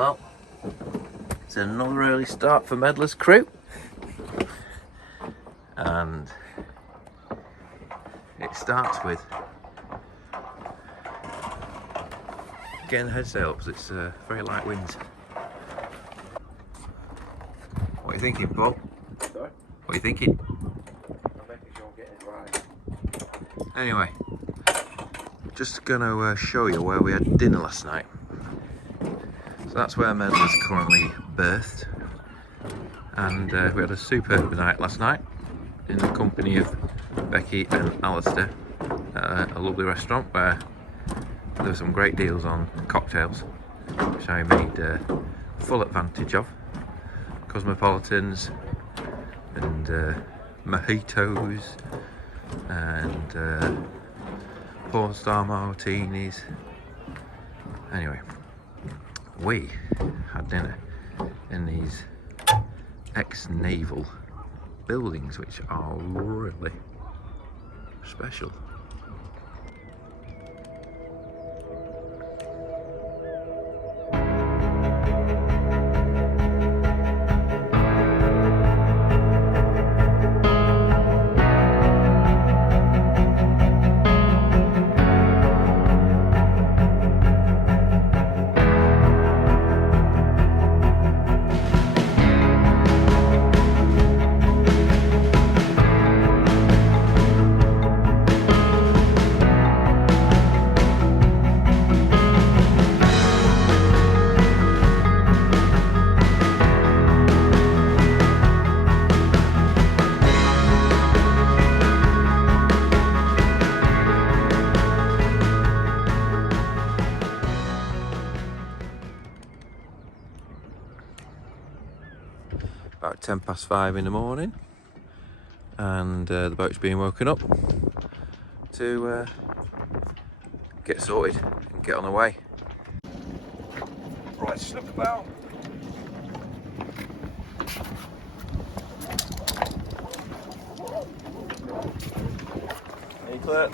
Well, it's another early start for Meddler's crew, and it starts with getting the head sail up because it's very light winds. What are you thinking, Paul? Sorry? What are you thinking? I'm making sure I'm getting it right. Anyway, just going to show you where we had dinner last night. So that's where Meddler's currently berthed, and we had a superb night last night in the company of Becky and Alistair at a lovely restaurant where there were some great deals on cocktails, which I made full advantage of. Cosmopolitans and mojitos and porn star martinis. Anyway, we had dinner in these ex-naval buildings, which are really special. About 5:10 in the morning, and the boat's being woken up to get sorted and get on the way. Right, slip about. Are you clear?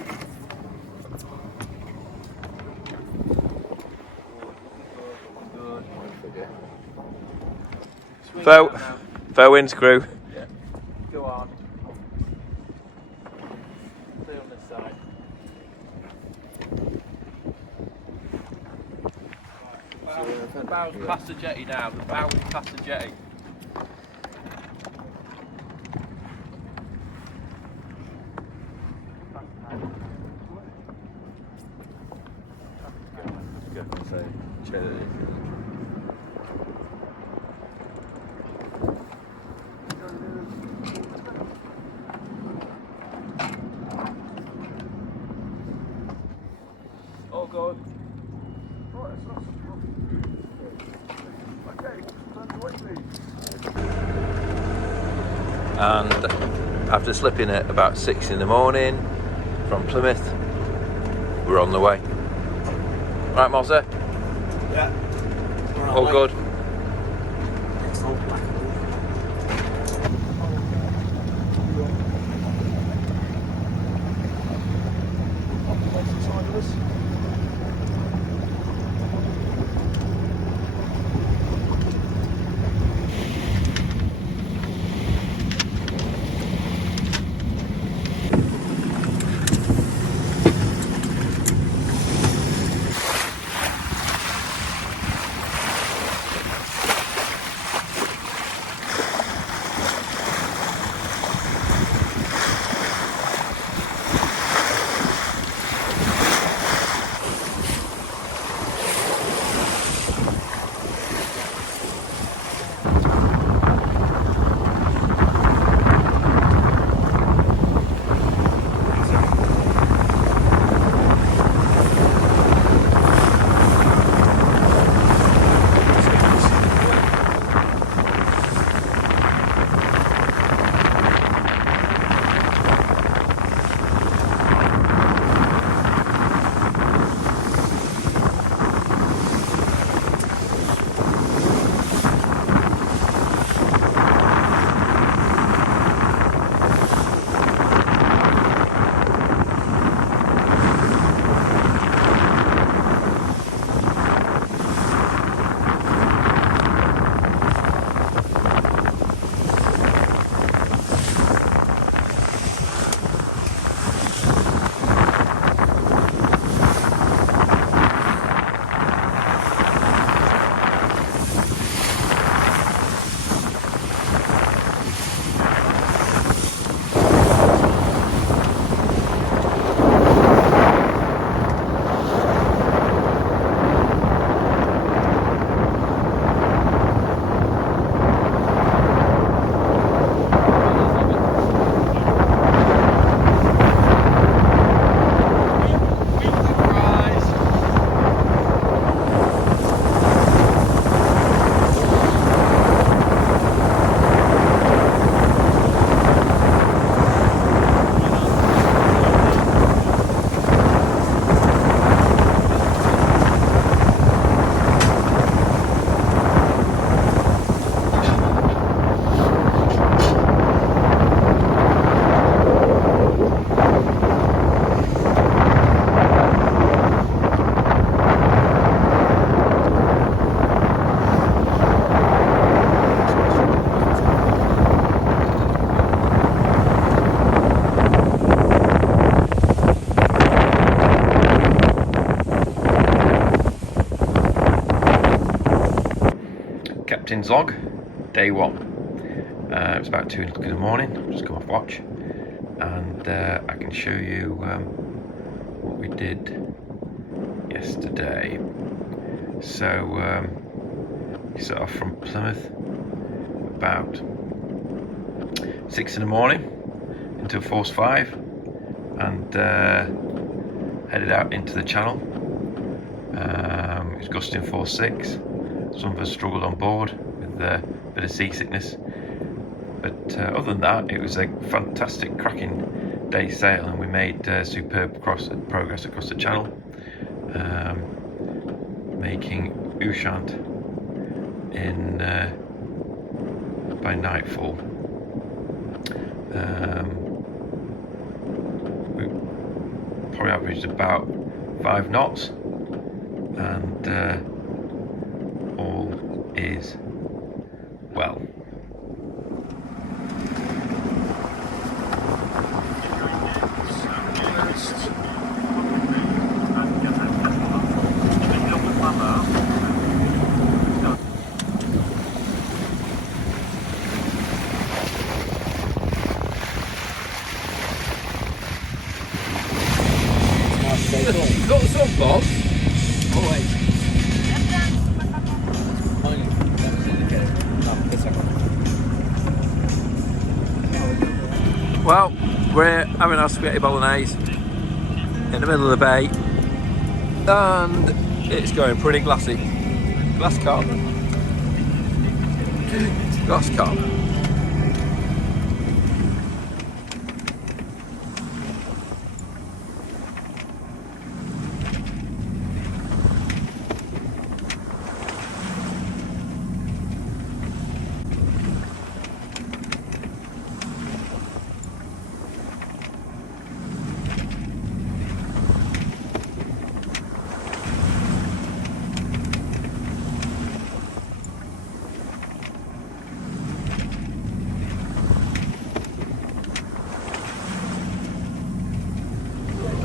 Fair winds, crew. Yeah. Go on. Stay on this side. The bow's past the jetty now. The bow is past the jetty. Oh God. And after slipping at about 6 in the morning from Plymouth, we're on the way. Right, Mozzie? Yeah. All good? Captain's log, day 1. It's about 2 o'clock in the morning. I've just come off watch, and I can show you what we did yesterday. So we set off from Plymouth about 6 in the morning into a force 5, and headed out into the channel. It was gusting force 6. Some of us struggled on board with a bit of seasickness, but other than that, it was a fantastic, cracking day's sail, and we made superb progress across the channel, making Ushant in by nightfall. We probably averaged about 5 knots, and all is well. Got the sun, Bob? Always. Well, we're having our spaghetti bolognese in the middle of the bay, and it's going pretty glassy. Glass carp. Glass carp.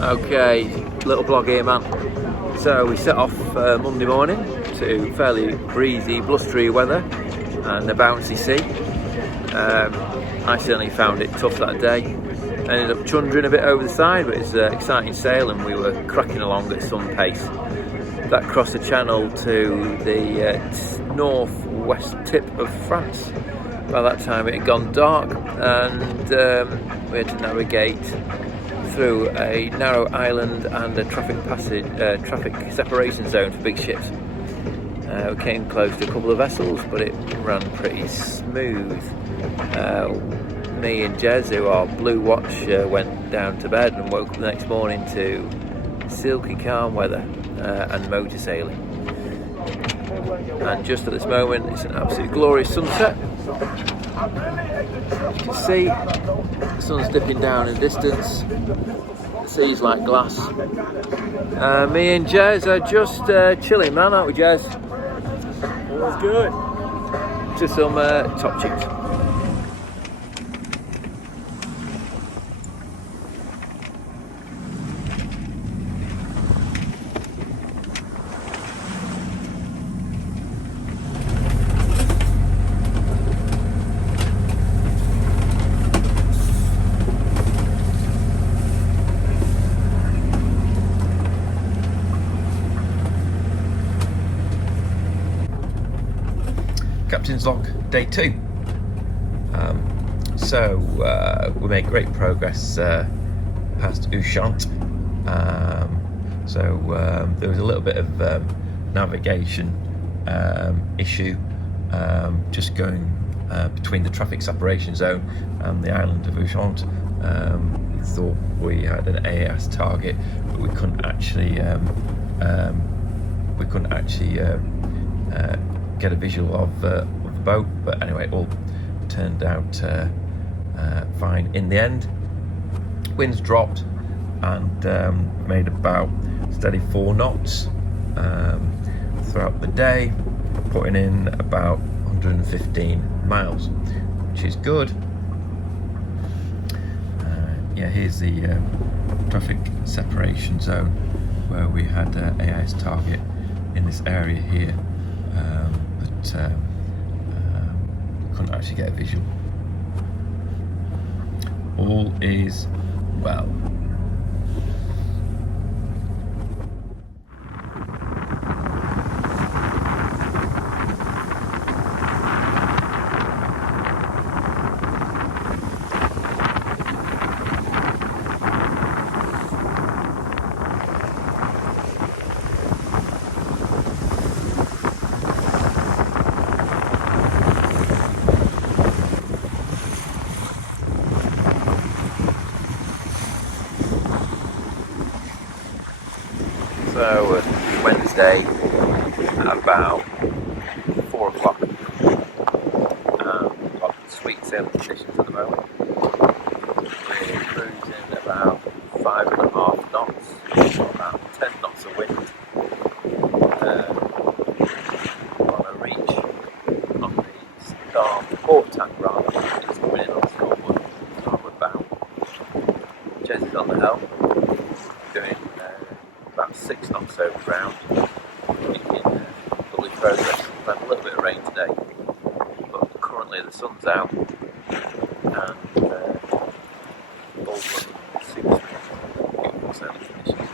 Okay, little blog here, man. So we set off Monday morning to fairly breezy, blustery weather and a bouncy sea. I certainly found it tough that day. Ended up chundering a bit over the side, but it's an exciting sail, and we were cracking along at some pace. That crossed the channel to the northwest tip of France. By that time it had gone dark, and we had to navigate through a narrow island and a traffic separation zone for big ships. We came close to a couple of vessels, but it ran pretty smooth. Me and Jez, who are Blue Watch, went down to bed and woke up the next morning to silky calm weather and motor sailing. And just at this moment, it's an absolutely glorious sunset. As you can see, the sun's dipping down in the distance. The sea's like glass. Me and Jez are just chilling, man, aren't we, Jez? All's good. To some top tunes. Captain's log, day 2. We made great progress past Ushant. There was a little bit of navigation issue just going between the traffic separation zone and the island of Ushant. We thought we had an AAS target, but we couldn't actually get a visual of the boat. But anyway, it all turned out fine in the end. Winds dropped and made about steady 4 knots throughout the day, putting in about 115 miles, which is good. Here's the traffic separation zone where we had AIS target in this area here, but couldn't actually get a visual. All is well. So Wednesday at about 4 o'clock. Got sweet sailing conditions at the moment. We're cruising about 5.5 knots, about 10 knots of wind. On a reach on the port tack rather, which is coming in on starboard bound. Jez is on the helm, doing about 6 knots over ground, making lovely progress. We've had a little bit of rain today, but currently the sun's out and all running super smooth, beautiful sailing conditions.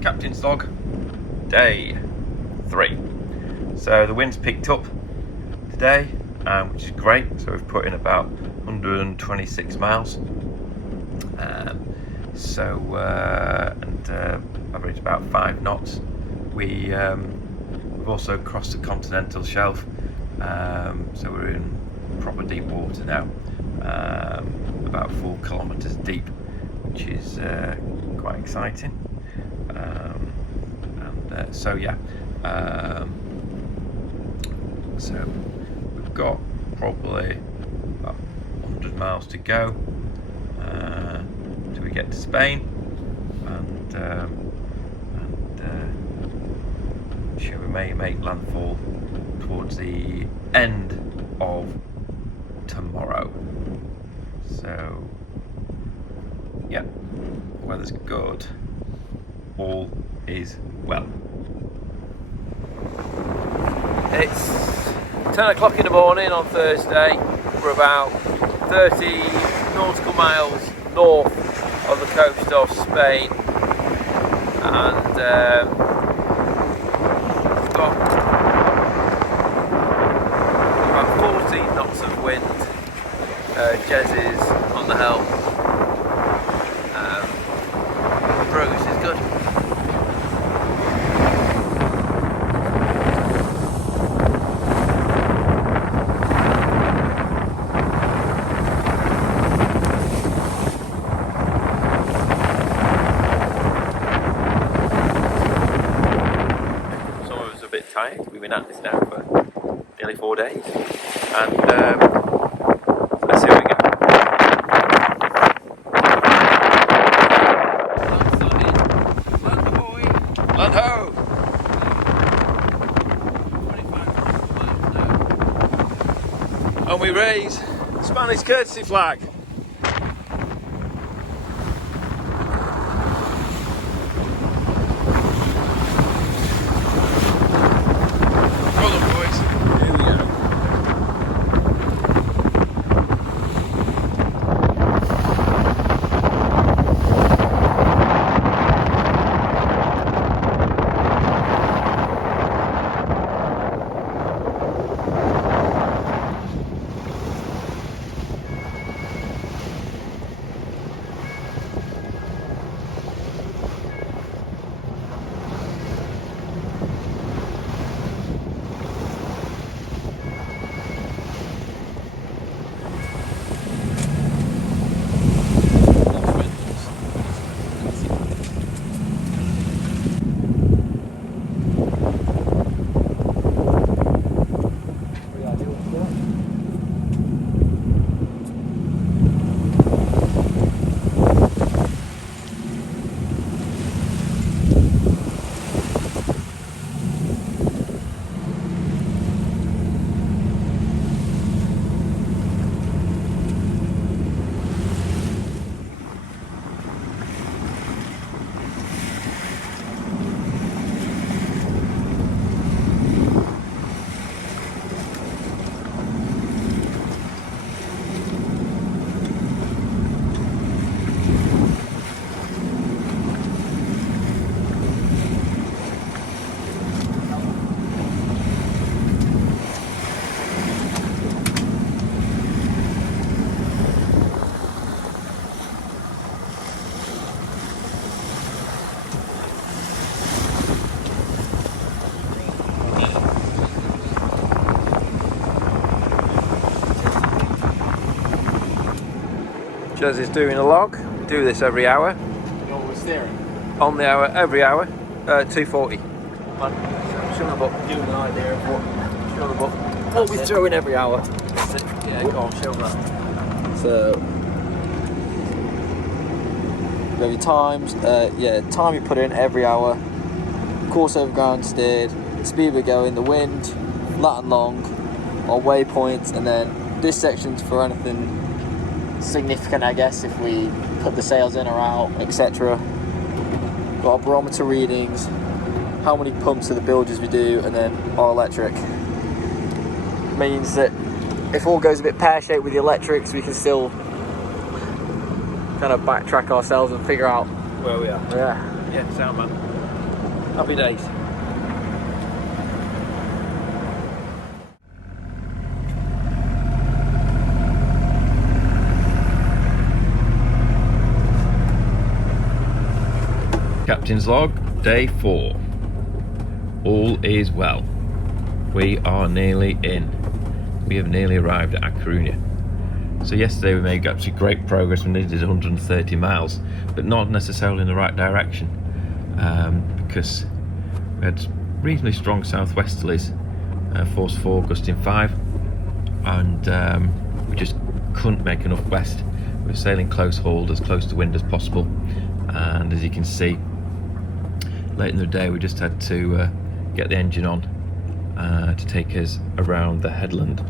Captain's log, day 3. So the wind's picked up today, which is great. So we've put in about 126 miles. Average about 5 knots. We've also crossed the continental shelf, so we're in proper deep water now, about 4 kilometres deep, which is quite exciting. So we've got probably about 100 miles to go till we get to Spain, and sure we may make landfall towards the end of tomorrow. So yeah, weather's good, all is well. It's 10 o'clock in the morning on Thursday. We're about 30 nautical miles north of the coast of Spain, and we've got about 14 knots of wind. Jez is on the helm. Progress is good. at this now for nearly 4 days. And let's see what we get. Land boy! Land ho! 25 miles now. And we raise the Spanish courtesy flag. Jez is doing a log. We do this every hour. You're always steering? On the hour, every hour, 240. Show the book. Give an idea of what. Show the book. What we throw in every hour. Yeah, go on, show that. So, you have your times. Time you put in every hour. Course over ground steered. Speed we're going. The wind, flat and long. Our waypoints, and then this section's for anything significant, I guess, if we put the sails in or out, etc. Got our barometer readings, how many pumps of the bilges we do, and then our electric. Means that if all goes a bit pear-shaped with the electrics, we can still kind of backtrack ourselves and figure out Where we are. yeah, Sound man. Happy days. Captain's log, day 4. All is well. We are nearly in. We have nearly arrived at A Coruña. So yesterday we made absolutely great progress. We nearly did 130 miles, but not necessarily in the right direction, because we had reasonably strong southwesterlies, force 4, gusting 5, and we just couldn't make enough west. We were sailing close hauled, as close to wind as possible, and as you can see, late in the day we just had to get the engine on to take us around the headland.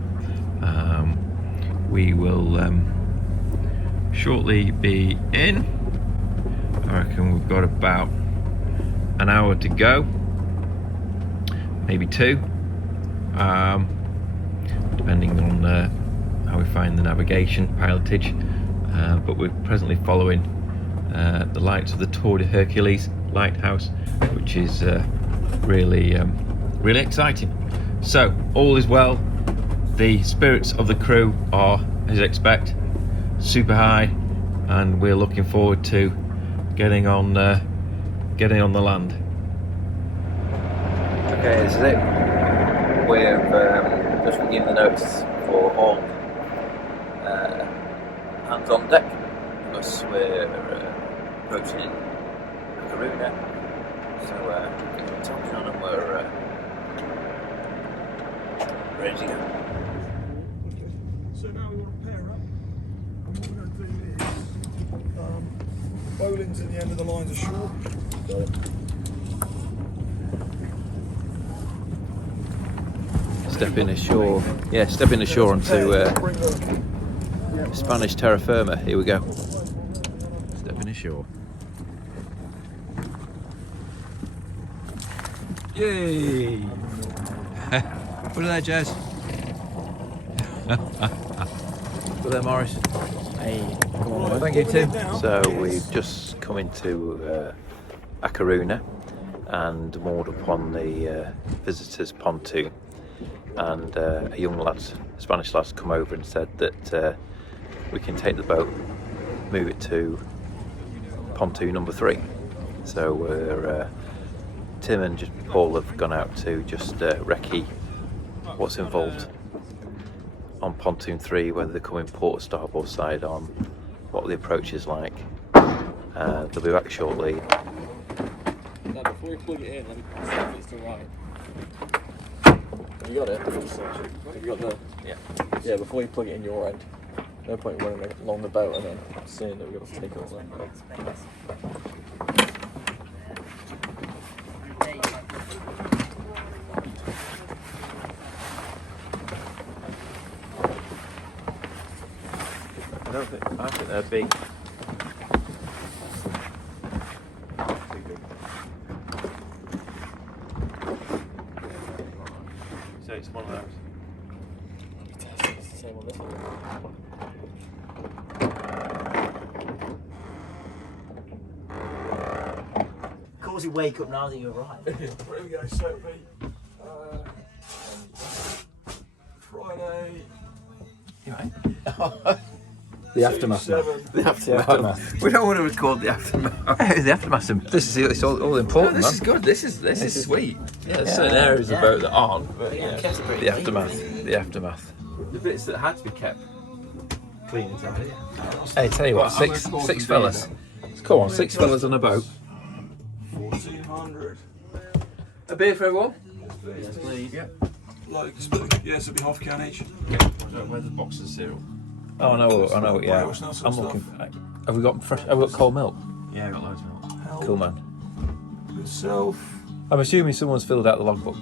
We will shortly be in. I reckon we've got about an hour to go, maybe 2, depending on how we find the navigation, pilotage, but we're presently following the lights of the Tour de Hercules lighthouse, which is really exciting. So all is well. The spirits of the crew are, as you expect, super high, and we're looking forward to getting on the land. Okay, this is it. We've just been given the notice for all hands on deck, because we're approaching A Coruña. So we're getting the tension on, and we're ready to go. Okay. So now we want to pair up. And what we're going to do is bowling's at the end of the lines ashore. Got it. Stepping ashore. Yeah, stepping ashore onto Spanish terra firma. Here we go. Stepping ashore. Yay! Put it there, Jez. Put it there, Morris. Hey, come on, Thank you, Tim. So we've just come into A Coruña and moored up on the visitors' pontoon, and a young lad, Spanish lad's come over and said that we can take the boat, move it to pontoon number 3. So we're Tim and just Paul have gone out to just recce what's involved on pontoon 3, whether they're coming port or starboard side on, what the approach is like. They'll be back shortly. Now, before you plug it in, let me see if it's the right. Have you got it? Have you got the... Yeah. Yeah, before you plug it in your end. No point running along the boat and then seeing that we've got to take it all in. I think they're big. So it's one of those. It's the same on this one. Of course, you wake up now that you arrived. There we go, so it'll be Friday. The aftermath. 7. The aftermath. We don't want to record the aftermath. Hey, the aftermath. This is it's all important. This is good. This is sweet. Yeah, there's certain areas of the boat that aren't, but yeah. The aftermath. The aftermath. The bits that had to be kept clean and tidy. Hey, tell you what, six fellas. Come on, 6 fellas on a boat. 1400. A beer for everyone? Yes, please. Yeah. Like, split, yes, it'll be half a can each. Where's the box of cereal? Oh, I know. Yeah, What's that I'm sort of looking. Have we got fresh? Have we got cold milk? Yeah, I got loads of milk. Help Cool, man. yourself. I'm assuming someone's filled out the logbook.